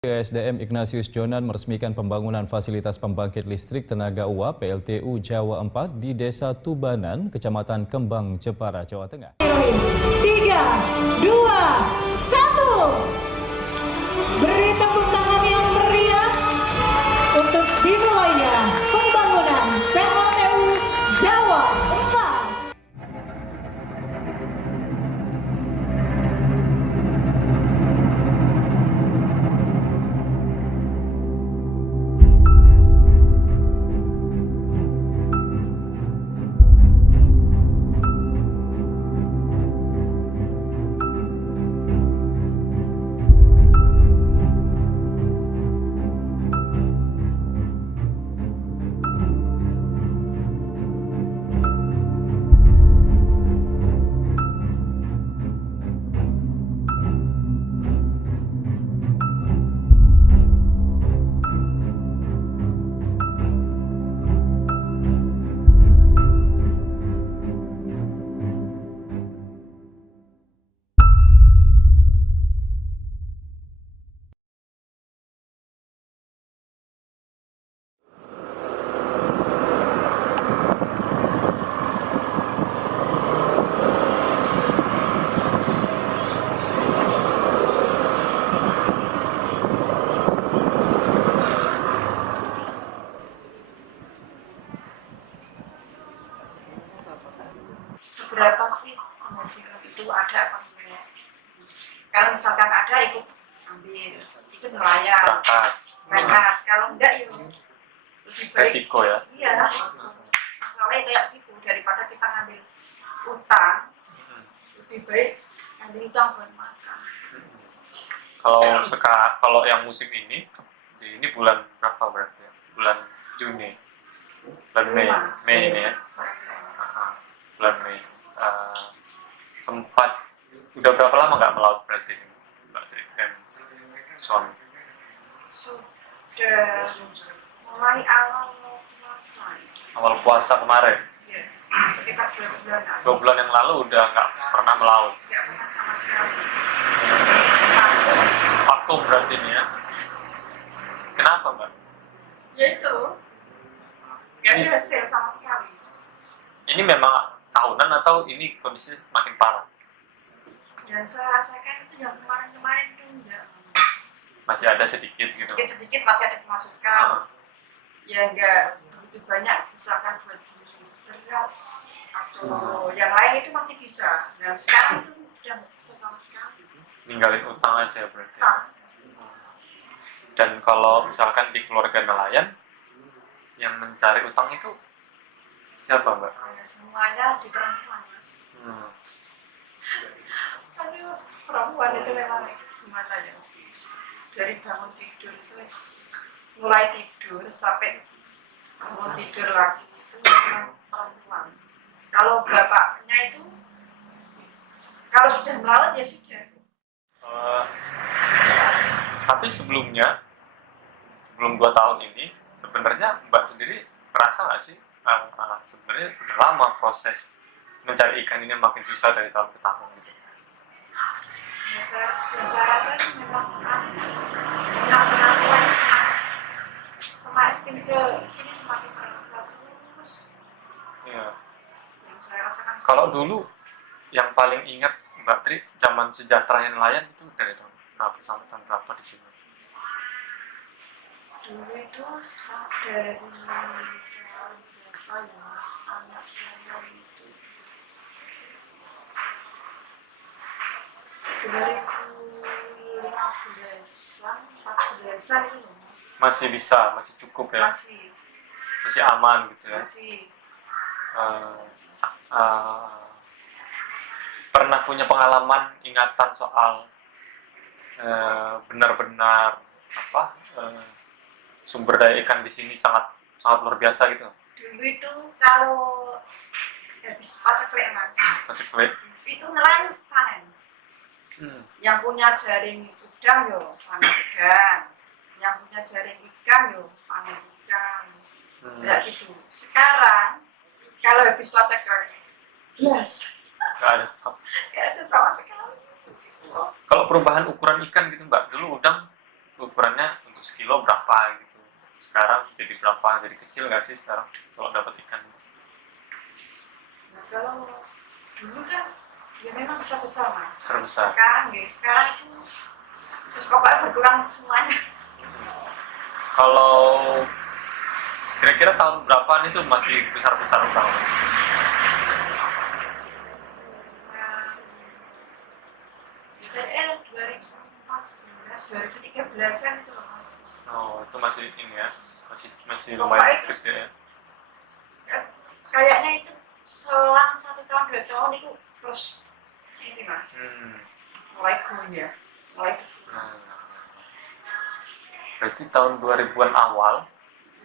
SDM Ignatius Jonan meresmikan pembangunan fasilitas pembangkit listrik tenaga uap PLTU Jawa 4 di Desa Tubanan, Kecamatan Kembang, Jepara, Jawa Tengah. 3, 2, 1. Beri tepuk tangan yang meriah untuk dimulainya pembangunan PLTU Jawa 4. Seberapa sih penghasilan itu ada apa enggak? Kalau misalkan ada ikut ambil, ikut nelayan, berangkat. Kalau enggak ya lebih baik. Resiko ya. Iya. Masalahnya kayak gitu, daripada kita ngambil utang, lebih baik ngambil utang buat makan. Kalau yang musim ini bulan berapa berarti ya? Bulan Juni, bulan Mei ini ya. Bulan Mei. Sempat udah berapa lama nggak melaut berarti Mbak Tri dan suami? Sudah mulai awal puasa. Awal puasa kemarin. Ya, sekitar 2 bulanan. 2 bulan yang lalu udah nggak pernah melaut. Nggak pernah sama sekali. Vakum berarti ini ya. Kenapa Mbak? Ya itu, nggak ada hasil sama sekali. Ini memang tahunan atau ini kondisi makin parah? Dan saya rasakan itu yang kemarin-kemarin itu enggak. Masih ada sedikit gitu. Sedikit-sedikit masih ada pemasukan. Ya enggak begitu banyak, misalkan buat beli beras atau yang lain itu masih bisa. Nah sekarang itu udah nggak bisa sama sekali. Ninggalin utang aja berarti. Utang. Dan kalau misalkan di keluarga nelayan yang mencari utang itu siapa Mbak? Ya, semuanya di perempuan mas. Aduh, perempuan itu memang gimana ya? Dari bangun tidur itu mulai tidur sampai bangun tidur lagi itu memang perempuan. Kalau bapaknya itu kalau sudah melaut ya sudah. Tapi sebelum 2 tahun ini sebenarnya Mbak sendiri merasa nggak sih sebenarnya udah lama proses mencari ikan ini makin susah dari tahun ke tahun gitu? Ya, saya rasa sih memang merasa semakin ke sini semakin merasa terus. Iya. Yang saya rasakan Kalau dulu yang paling ingat Mbak Tri zaman sejahteranya nelayan itu dari tahun berapa sampai tahun berapa di sini? dulu itu dari tahun berapa ya mas, anak saya itu 2015-an, 14-an ini mas. Masih bisa, masih cukup ya? Masih aman gitu ya? Masih. Pernah punya pengalaman ingatan soal benar-benar sumber daya ikan di sini sangat luar biasa gitu? Dulu itu kalau habis paceklik mas, Paceklik? itu nelayan panen. Yang punya jaring udang yo panen udang, yang punya jaring ikan yo panen ikan. Ya gitu. Sekarang kalau habis paceklik, yes. Nggak ada sama sekali. Kalau perubahan ukuran ikan gitu Mbak, dulu udang ukurannya untuk sekilo berapa gitu. Sekarang jadi berapa, jadi kecil nggak sih sekarang kalau dapat ikan? Nah, kalau dulu kan ya memang besar-besar mas. Besar-besar. Sekarang itu terus pokoknya berkurang semuanya. Kalau kira-kira tahun berapaan itu masih besar-besar udang? Nah, biasanya 2014, 2013an itu loh mas. Oh, itu masih ini ya, masih Pokoknya lumayan itu gede ya. Kayaknya itu selang 1 tahun 2 tahun itu terus ini mas. Mulai goyah, mulai Berarti tahun 2000-an awal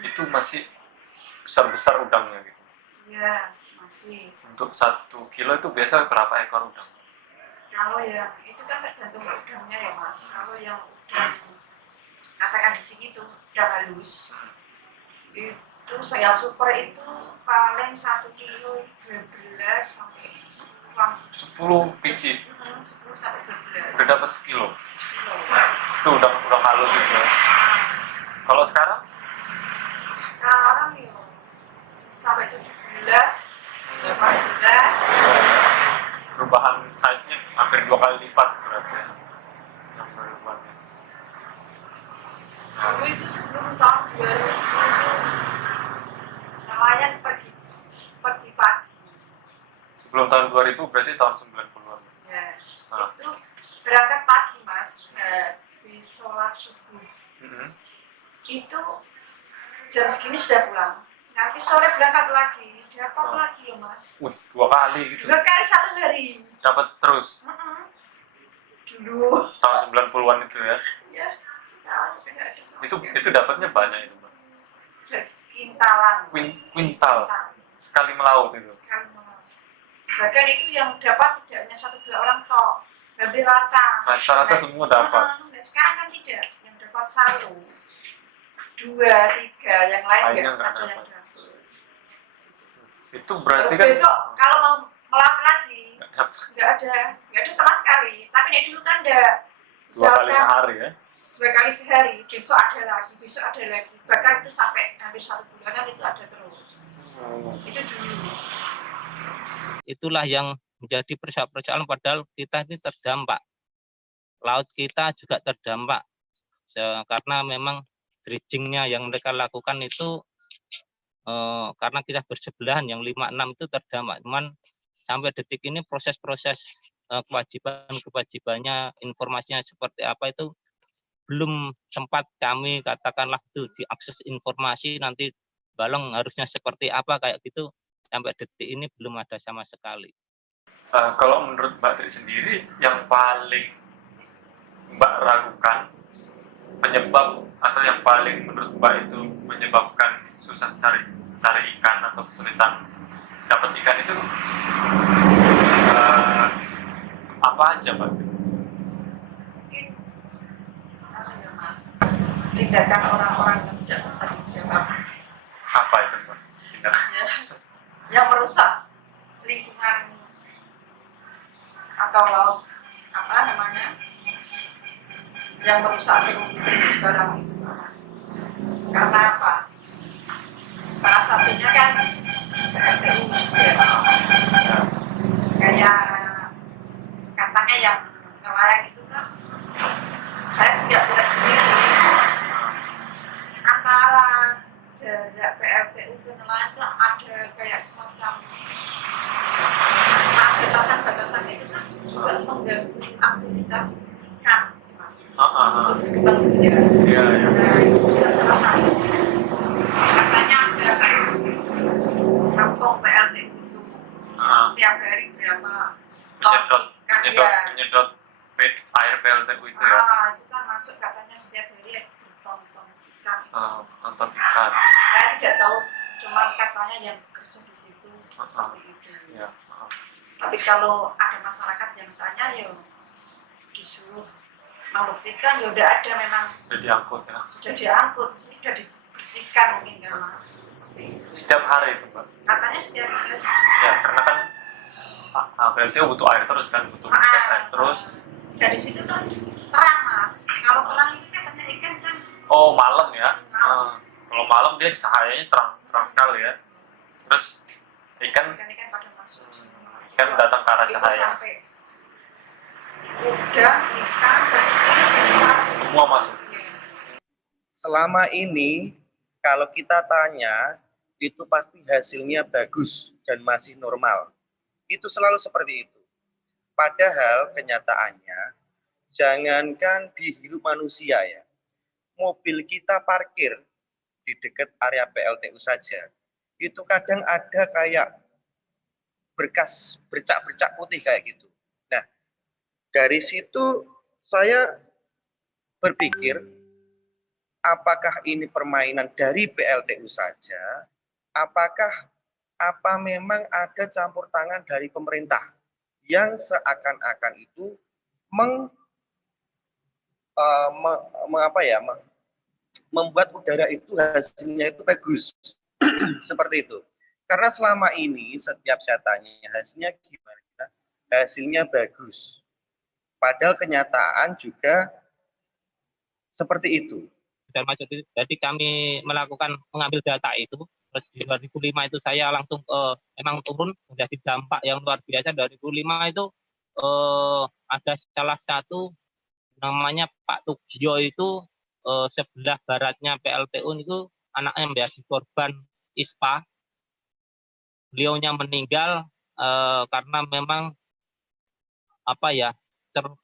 itu masih besar-besar udangnya gitu. ya masih. Untuk 1 kilo itu biasa berapa ekor udang? Kalau yang itu kan tergantung udangnya ya mas. Kalau yang udang katakan di sini tuh udang halus itu yang super itu paling 1 kilo 12 sampai 10-an. 10 biji 10 sampai 12 udah dapat sekilo. kilo. Itu udang halus itu ya. Kalau sekarang Sekarang ya sampai 17, 18. perubahan size-nya hampir 2 kali lipat berarti ya. Yang 2000-an ya. Dulu itu sebelum tahun 2000 nelayan pergi pagi. Sebelum tahun 2000 berarti tahun 90-an. Ya, Ah. itu berangkat pagi mas, habis sholat subuh. Itu jam segini sudah pulang. Nanti sore berangkat lagi, dapat lagi loh mas. Wih, 2 kali gitu. 2 kali 1 hari. Dapat terus Dulu. tahun 90-an itu ya. Ya, sekarang udah nggak ada sama sekali. Itu dapatnya banyak itu, Mbak. Kintalan. Mas. Kuintal. Sekali melaut itu. Sekali malam. Bahkan itu yang dapat tidak hanya 1-2 orang toh, hampir rata. Rata-rata semua dapat. Nah, sekarang kan tidak, yang dapat 1, 2, 3, yang lain Lainnya nggak nggak ada yang dapat. dapat. Itu berarti Terus kan besok kalau mau melaut lagi nggak dapat. nggak ada sama sekali. Tapi ini dulu kan ada 2 kali sehari ya. 2 kali sehari, besok ada lagi, bahkan itu sampai hampir 1 bulanan itu ada terus. Itu dulu. Itulah yang menjadi persoalan padahal kita ini terdampak. Laut kita juga terdampak. Karena memang dredgingnya yang mereka lakukan itu karena kita bersebelahan yang 5-6 itu terdampak. Cuman sampai detik ini proses-proses kewajibannya, informasinya seperti apa itu belum sempat kami katakanlah itu diakses informasi nanti balong harusnya seperti apa kayak gitu. Sampai detik ini belum ada sama sekali. Kalau menurut Mbak Tri sendiri, yang paling Mbak ragukan penyebab atau yang paling menurut Mbak itu menyebabkan susah cari ikan atau kesulitan dapat ikan itu apa aja, Mbak? Mungkin apa ya mas, tindakan orang-orang yang tidak bertanggung jawab Apa itu, Mbak? Tindakannya? yang merusak lingkungan atau laut, apa namanya, yang merusak terumbu karang itu mas. Karena apa? Salah satunya kan PLTU ya. Kayak katanya yang nelayan itu kan, saya tidak sendiri antara jarak PLTU ke nelayan itu ada kayak semacam batasan itu kan juga mengganggu aktivitas ikan untuk berkembang biak. Iya. Nah, itu juga salah satu. Katanya ada serampong PLTU itu tiap hari berapa ton ikan ya. Menyedot air PLTU itu ya. Itu kan masuk katanya setiap hari ada berton-ton ikan. Tonton ikan. Saya tidak tahu, cuma katanya yang kerja di situ seperti itu. Ya. Tapi kalau ada masyarakat yang tanya, ya disuruh membuktikan, ya udah ada memang Udah diangkut ya. sudah diangkut, sudah dibersihkan mungkin kan mas. Setiap hari itu, Mbak. Katanya setiap hari. Ya, karena kan PLTU butuh air terus kan, butuh air terus. Dan di situ kan terang mas. Kalau terang itu katanya ikan kan Oh, malam ya. malam. Kalau malam dia cahayanya terang sekali ya. Terus ikan Ikan pada masuk. ikan datang ke arah Itu cahaya. sampai udang, ikan, kecil, besar, Semua masuk. iya. Selama ini kalau kita tanya itu pasti hasilnya bagus dan masih normal. Itu selalu seperti itu. Padahal kenyataannya jangankan di hidup manusia ya. Mobil kita parkir di dekat area PLTU saja. Itu kadang ada kayak berkas bercak-bercak putih kayak gitu. Nah, dari situ saya berpikir apakah ini permainan dari PLTU saja? Apakah memang ada campur tangan dari pemerintah yang seakan-akan itu membuat udara itu hasilnya itu bagus seperti itu. Karena selama ini setiap saya tanya hasilnya gimana? Hasilnya bagus. Padahal kenyataan juga seperti itu. Dan macet itu. Jadi kami melakukan mengambil data itu. Terus di 2005 itu saya langsung emang turun menjadi dampak yang luar biasa. 2005 itu ada salah satu namanya Pak Tugio itu sebelah baratnya PLTU itu anaknya menjadi korban ISPA. Beliaunya meninggal karena memang apa ya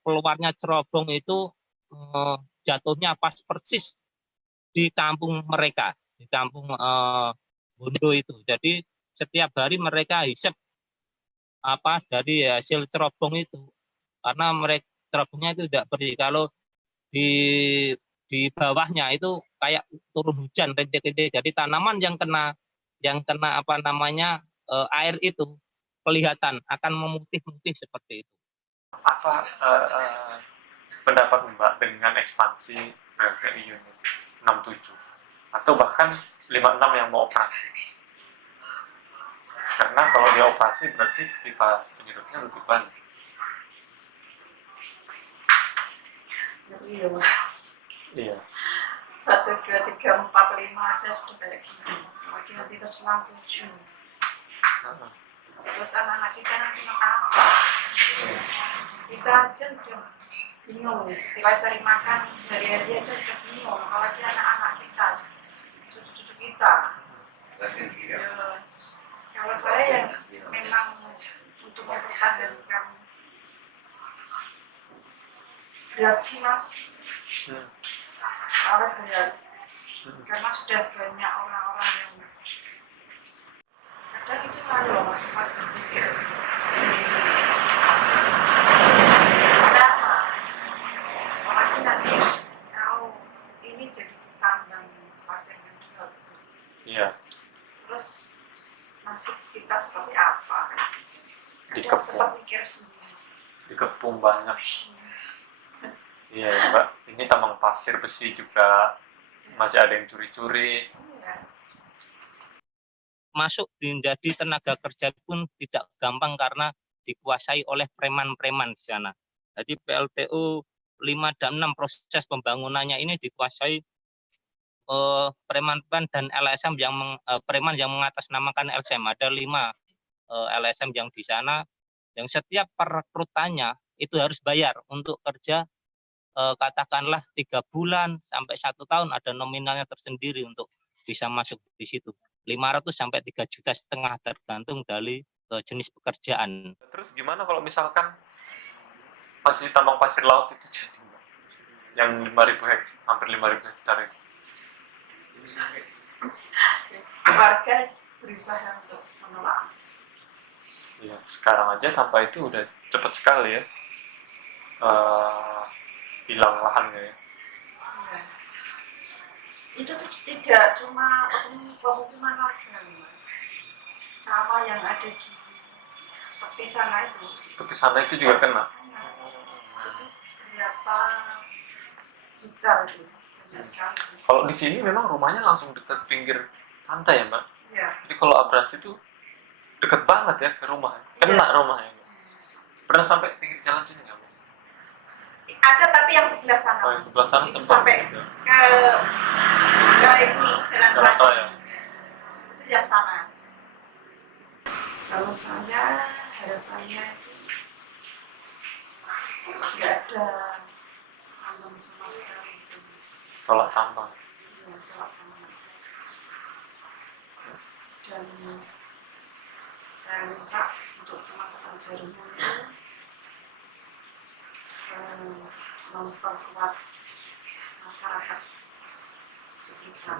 keluarnya cerobong itu jatuhnya pas persis di kampung mereka, di kampung Bondo itu. Jadi setiap hari mereka hisap apa dari hasil cerobong itu, karena mereka cerobongnya itu tidak beri. Kalau di bawahnya itu kayak turun hujan rintik-rintik. Jadi tanaman yang kena apa namanya air itu kelihatan akan memutih-mutih seperti itu. Apa pendapat Mbak dengan ekspansi PLTU unit 67 atau bahkan 56 yang mau operasi? Karena kalau dia operasi berarti pipa penyedotnya lebih banyak. Iya mas. Iya. 1, 2, 3, 4, 5 aja sudah kayak gini. Lagi nanti terus 67. Terus anak-anak kita nanti makan apa? Kita aja udah bingung. Istilah cari makan sehari-hari aja udah bingung. Apalagi anak-anak kita, cucu-cucu kita. Ya, kalau saya yang memang untuk mempertahankan berat sih mas. Soalnya berat. Karena sudah banyak orang-orang yang kadang itu lalu mas sempat berpikir kenapa apalagi nanti kalau ini jadi ditambang pasien kedua Iya. terus nasib kita seperti apa kadang sempat mikir sendiri Dikepung banyak. Iya ya Mbak, ini tambang pasir besi juga masih ada yang curi-curi. ya. Masuk menjadi tenaga kerja pun tidak gampang karena dikuasai oleh preman-preman di sana. Jadi PLTU 5 dan 6 proses pembangunannya ini dikuasai preman-preman dan LSM yang preman yang mengatasnamakan LSM. Ada 5 LSM yang di sana yang setiap perekrutannya itu harus bayar untuk kerja katakanlah 3 bulan sampai 1 tahun, ada nominalnya tersendiri untuk bisa masuk di situ. 500 sampai 3,5 juta tergantung dari jenis pekerjaan. Terus gimana kalau misalkan masih tambang pasir laut itu jadi Mbak? Yang 5.000 hektar, hampir 5.000 hektar itu. Warga berusaha untuk menolak. Iya, sekarang aja tanpa itu udah cepat sekali ya hilang lahannya ya. Ya. Itu tuh tidak cuma pemukiman warga mas, sawah yang ada di tepi sana itu. Tepi sana itu juga kena. Itu berapa hektar itu, banyak sekali. Kalau di sini memang rumahnya langsung dekat pinggir pantai ya Mbak. Ya. Jadi kalau abrasi itu deket banget ya ke rumah, kena rumahnya. Pernah sampai pinggir jalan sini nggak Mbak? ada tapi yang sebelah sana. Oh, yang sebelah sana itu sempat sampai gitu. ke ini jalan Jalan tol raya. ya. Itu yang sana. Kalau saya harapannya itu nggak ada tambang sama sekali itu. Tolak tambang. Ya, tolak tambang. Dan saya minta untuk teman-teman jaringan itu memperkuat masyarakat sekitar.